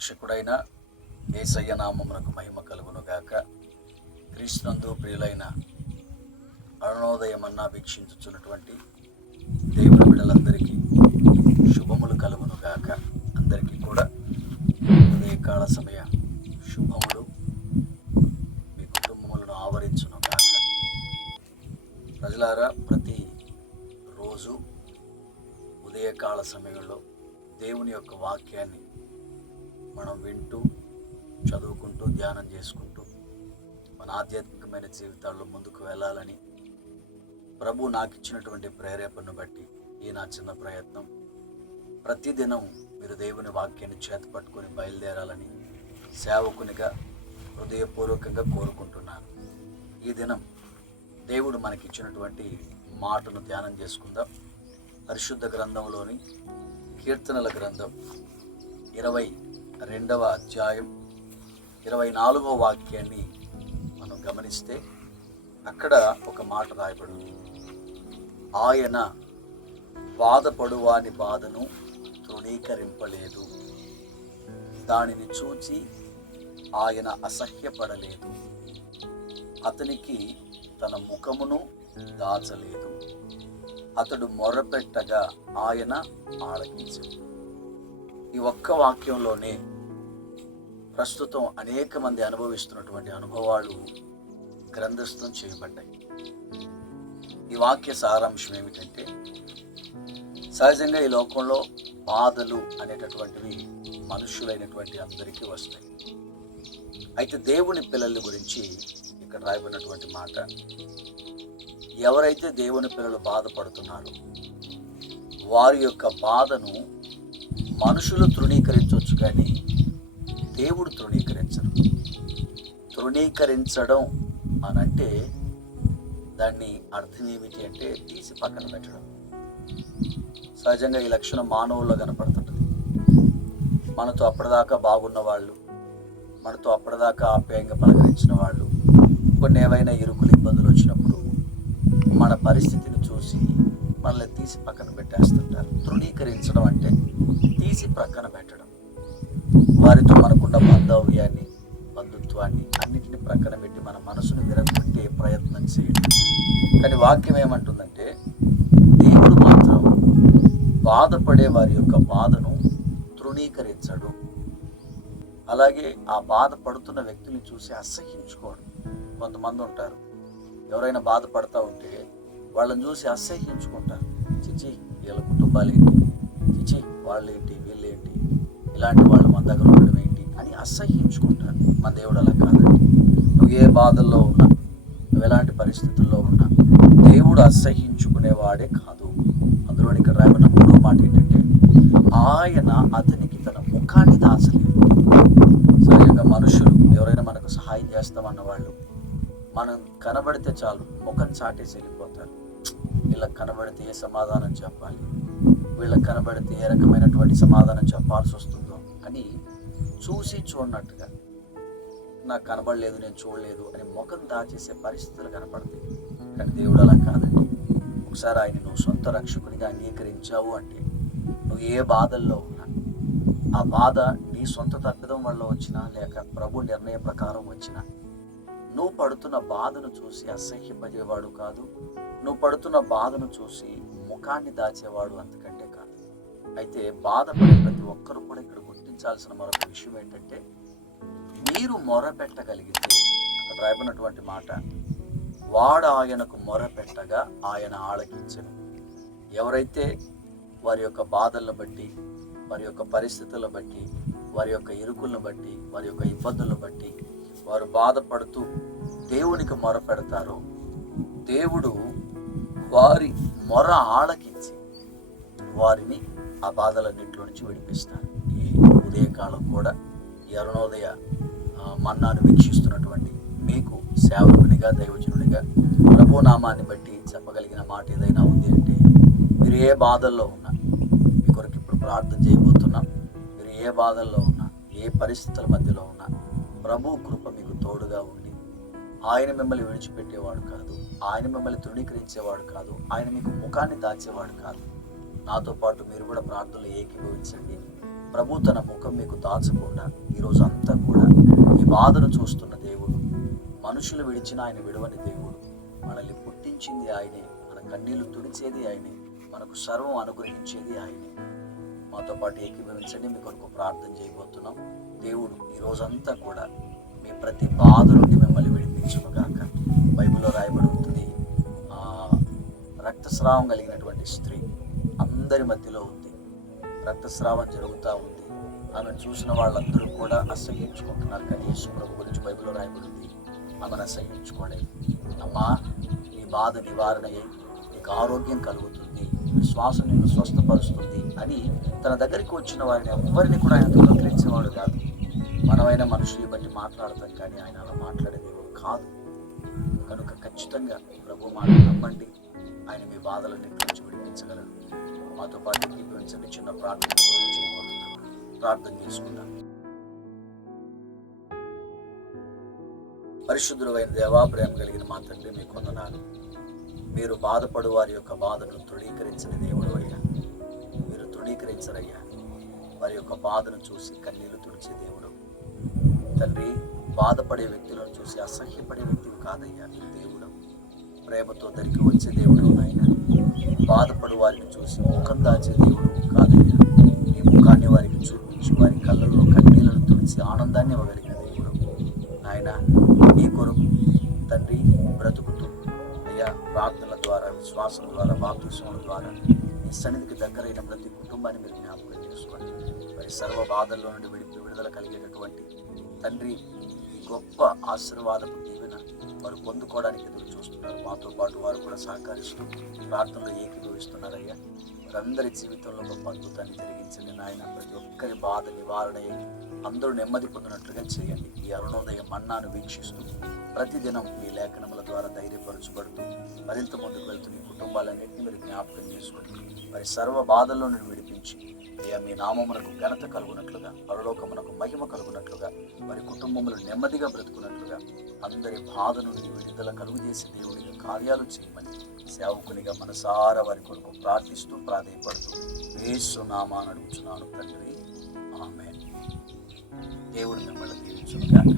రక్షకుడైన ఏసయ్య నామమునకు మహిమ కలుగును గాక క్రీస్తునందు ప్రియులైన అరుణోదయమన్నా వీక్షించుచున్నటువంటి దేవుని బిడ్డలందరికీ శుభములు కలుగునుగాక. అందరికీ కూడా ఉదయకాల సమయ శుభములు మీ కుటుంబములను ఆవరించును గాక ప్రజలారా ప్రతి రోజు ఉదయకాల సమయంలో దేవుని యొక్క వాక్యాన్ని మనం వింటూ చదువుకుంటూ ధ్యానం చేసుకుంటూ మన ఆధ్యాత్మికమైన జీవితాల్లో ముందుకు వెళ్ళాలని ప్రభు నాకు ఇచ్చినటువంటి ప్రేరేపణను బట్టి ఈ నా చిన్న ప్రయత్నం. ప్రతిదినం మీరు దేవుని వాక్యాన్ని చేతపట్టుకొని బయలుదేరాలని సేవకునిగా హృదయపూర్వకంగా కోరుకుంటున్నాను. ఈ దినం దేవుడు మనకిచ్చినటువంటి మాటను ధ్యానం చేసుకుందాం. పరిశుద్ధ గ్రంథంలోని కీర్తనల గ్రంథం ఇరవై రెండవ అధ్యాయం ఇరవై నాలుగవ వాక్యాన్ని మనం గమనిస్తే అక్కడ ఒక మాట రాయబడింది ఆయన బాధపడువాని బాధను తృణీకరింపలేదు. దానిని చూచి ఆయన అసహ్యపడలేదు. అతనికి తన ముఖమును దాచలేదు. అతడు మొరపెట్టగా ఆయన ఆలకించాడు. ఈ ఒక్క వాక్యంలోనే ప్రస్తుతం అనేక మంది అనుభవిస్తున్నటువంటి అనుభవాలు గ్రంథస్థం చేయబడ్డాయి. ఈ వాక్య సారాంశం ఏమిటంటే సహజంగా ఈ లోకంలో బాధలు అనేటటువంటివి మనుషులైనటువంటి అందరికీ వస్తాయి. అయితే దేవుని పిల్లల గురించి ఇక్కడ రాయబడినటువంటి మాట ఎవరైతే దేవుని పిల్లలు బాధపడుతున్నారో వారి యొక్క బాధను మనుషులు తృణీకరించవచ్చు కానీ దేవుడు తృణీకరించడు తృణీకరించడం అనంటే దాన్ని అర్థం ఏమిటి అంటే తీసి పక్కన పెట్టడం. సహజంగా ఈ లక్షణం మానవుల్లో కనపడుతుంటుంది. మనతో అప్పటిదాకా బాగున్న వాళ్ళు మనతో అప్పటిదాకా ఆప్యాయంగా పలకరించిన వాళ్ళు కొన్ని ఏవైనా ఇరుకులు ఇబ్బందులు వచ్చినప్పుడు మన పరిస్థితిని చూసి మనల్ని తీసి పక్కన పెట్టేస్తుంటారు. తృణీకరించడం అంటే తీసి పక్కన పెట్టడం. వారితో మనకున్న బాంధవ్యాన్ని బంధుత్వాన్ని అన్నింటిని ప్రక్కన పెట్టి మన మనసును విరగొట్టే ప్రయత్నం చేయడం. కానీ వాక్యం ఏమంటుందంటే దేవుడు మాత్రం బాధపడే వారి యొక్క బాధను తృణీకరించడు. అలాగే ఆ బాధపడుతున్న వ్యక్తిని చూసి అసహ్యించుకోడు. కొంతమంది ఉంటారు ఎవరైనా బాధపడతా ఉంటే వాళ్ళని చూసి అసహ్యించుకుంటారు. చిచి వీళ్ళ కుటుంబాలు ఏంటి? చిచి వాళ్ళేంటి? ఇలాంటి వాళ్ళు మన దగ్గర ఉండడం ఏంటి అని అసహ్యించుకుంటారు. మన దేవుడు అలా కాదండి. నువ్వు ఏ బాధల్లో ఉన్నా నువ్వు ఎలాంటి పరిస్థితుల్లో ఉన్నా దేవుడు అసహ్యించుకునేవాడే కాదు. అందులో ఇక్కడ రాయబడిన మూడో మాట ఏంటంటే ఆయన అతనికి తన ముఖాన్ని దాచలేదు. సహజంగా మనుషులు ఎవరైనా మనకు సహాయం చేస్తామన్న వాళ్ళు మనం కనబడితే చాలు ముఖం చాటేసి వెళ్ళిపోతారు వీళ్ళకి కనబడితే ఏ సమాధానం చెప్పాలి? వీళ్ళకి కనబడితే ఏ రకమైనటువంటి సమాధానం చెప్పాల్సి వస్తుంది? అని చూసి చూడనట్టుగా. నాకు కనబడలేదు నేను చూడలేదు అని ముఖం దాచేసే పరిస్థితులు కనపడతాయి. కానీ దేవుడు అలా కాదండి. ఒకసారి ఆయన నువ్వు సొంత రక్షకునిగా అంగీకరించావు అంటే నువ్వు ఏ బాధల్లో ఉన్నా ఆ బాధ నీ సొంత తప్పిదం వల్ల వచ్చినా లేక ప్రభు నిర్ణయ ప్రకారం వచ్చినా నువ్వు పడుతున్న బాధను చూసి అసహ్యపడేవాడు కాదు. నువ్వు పడుతున్న బాధను చూసి ముఖాన్ని దాచేవాడు అంతకంటే కాదు. అయితే బాధపడే ప్రతి ఒక్కరు కూడా ఇక్కడ గమనించాల్సిన మరొక విషయం ఏంటంటే మీరు మొరపెట్టగలిగితే అక్కడ రాయబడినటువంటి మాట వాడు ఆయనకు మొరపెట్టగా ఆయన ఆలకించను. ఎవరైతే వారి యొక్క బాధలను బట్టి వారి యొక్క పరిస్థితులను బట్టి వారి యొక్క ఇరుకులను బట్టి వారి యొక్క ఇబ్బందులను బట్టి వారు బాధపడుతూ దేవునికి మొర పెడతారో దేవుడు వారి మొర ఆలకించి వారిని ఆ బాధలన్నింటిలో నుంచి విడిపిస్తారు ఉదయకాలం కూడా ఈ అరుణోదయ మన్నాను వీక్షిస్తున్నటువంటి మీకు సేవకునిగా దైవజనునిగా ప్రభు నామాన్ని బట్టి చెప్పగలిగిన మాట ఏదైనా ఉంది అంటే మీరు ఏ బాధల్లో ఉన్నా మీ కొరకు ఇప్పుడు ప్రార్థన చేయబోతున్నాం. మీరు ఏ బాధల్లో ఉన్నా ఏ పరిస్థితుల మధ్యలో ఉన్నా ప్రభు కృప మీకు తోడుగా ఉండి ఆయన మిమ్మల్ని విడిచిపెట్టేవాడు కాదు ఆయన మిమ్మల్ని తృణీకరించేవాడు కాదు ఆయన మీకు ముఖాన్ని దాచేవాడు కాదు. నాతో పాటు మీరు కూడా ప్రార్థనలు ఏకీభవించండి. ప్రభు తన ముఖం మీకు దాచకుండా ఈరోజు అంతా కూడా ఈ బాధను చూస్తున్న దేవుడు మనుషులు విడిచిన ఆయన విడవని దేవుడు మనల్ని పుట్టించింది ఆయనే మన కన్నీళ్ళు తుడిచేది ఆయనే మనకు సర్వం అనుగ్రహించేది ఆయనే. మాతో పాటు ఏకీభవించండి మీ కొరకు ప్రార్థన చేయబోతున్నాం. దేవుడు ఈ రోజంతా కూడా మీ ప్రతి బాధ నుండి మిమ్మల్ని విడిపించుగాక బైబిల్లో రాయబడుతుంది రక్తస్రావం కలిగినటువంటి స్త్రీ అందరి మధ్యలో ఉంది. రక్తస్రావం జరుగుతూ ఉంది. ఆమెను చూసిన వాళ్ళందరూ కూడా అసహించుకుంటున్నారు కానీ ప్రభు గురించి బైబిల్లో రాయబడింది ఆమెను అసహ్యించుకోలేదు అమ్మా నీ బాధ నివారణ నీకు ఆరోగ్యం కలుగుతుంది. శ్వాస నిన్ను స్వస్థపరుస్తుంది అని తన దగ్గరికి వచ్చిన వారిని ఎవ్వరిని కూడా ఆయన తులకరించేవాడు కాదు. మనమైన మనుషుల్ని బట్టి మాట్లాడతాం కానీ ఆయన అలా మాట్లాడే దేవుడు కాదు. కనుక ఖచ్చితంగా ప్రభు మాట నమ్మండి. ఆయన మీ బాధలన్నీ గురించి విడిపించగలరు మాతో పాటు దీపించండి చిన్న ప్రార్థన ప్రార్థన చేసుకుందాం. పరిశుద్ధులైన దేవా ప్రేమ కలిగిన మా తండ్రి మీ కొందనాలు మీరు బాధపడు వారి యొక్క బాధను తృణీకరించిన దేవుడు అయ్యా మీరు తృణీకరించరయ్యా. వారి యొక్క బాధను చూసి కన్నీళ్ళు తుడిచే దేవుడు. తండ్రి బాధపడే వ్యక్తులను చూసి అసహ్యపడే వ్యక్తి కాదయ్యా. దేవుడు. ప్రేమతో దరికి వచ్చే దేవుడు నాయన. బాధపడు వారిని చూసి ముఖం దాచే దేవుడు కాదయ్యా. నీ ముఖాన్ని వారికి చూపించి వారి కళ్ళల్లో కన్నీళ్ళను తుడిచి ఆనందాన్ని ఇవ్వగలిగిన దేవుడు. నాయన నీ కొరకు తండ్రి బ్రతుకుతూ అయ్యా ప్రార్థనల ద్వారా విశ్వాసం ద్వారా బాప్తిష్మల ద్వారా నీ సన్నిధికి దగ్గరైన ప్రతి కుటుంబాన్ని మీరు జ్ఞాపకం చేసుకోండి. మరి సర్వ బాధల్లో నుండి విడుదల కలిగేటటువంటి తండ్రి గొప్ప ఆశీర్వాదపు దీవెన వారు పొందుకోవడానికి ఎదురు చూస్తున్నారు. మాతో పాటు వారు కూడా సహకరిస్తూ ప్రార్థనలో ఏకీభవిస్తున్నారయ్యా. వారందరి జీవితంలో గొప్ప అద్భుతాన్ని జరిగించండి నాయన. ప్రతి ఒక్కరి బాధ నివారణ అందరూ నెమ్మది పొందినట్లుగా చేయండి. ఈ అరుణోదయ మన్నాను వీక్షిస్తూ ప్రతిదినం మీ లేఖనముల ద్వారా ధైర్యపరచబడుతూ మరింత ముందుకు వెళ్తూ మీ కుటుంబాలన్నింటినీ మీరు జ్ఞాపకం చేసుకోండి మరి సర్వ బాధల్లో నుండి విడిపించి అయ్యా మీ నామమునకు ఘనత కలుగునట్లుగా పరలోకమునకు మహిమ కలుగునట్లుగా మరి కుటుంబములు నెమ్మదిగా బ్రతుకున్నట్లుగా అందరి బాధ నుండి విడుదల కలుగు చేసి దేవుడిగా కార్యాలు చేయమని సేవకునిగా మనసారా వారి కొరకు ప్రార్థిస్తూ ప్రాధాయపడుతూ వేసు నామాన్ని అడుగుచున్నాను తండ్రి. ఆమె దేవుడు మిమ్మల్ని దీవించుగాక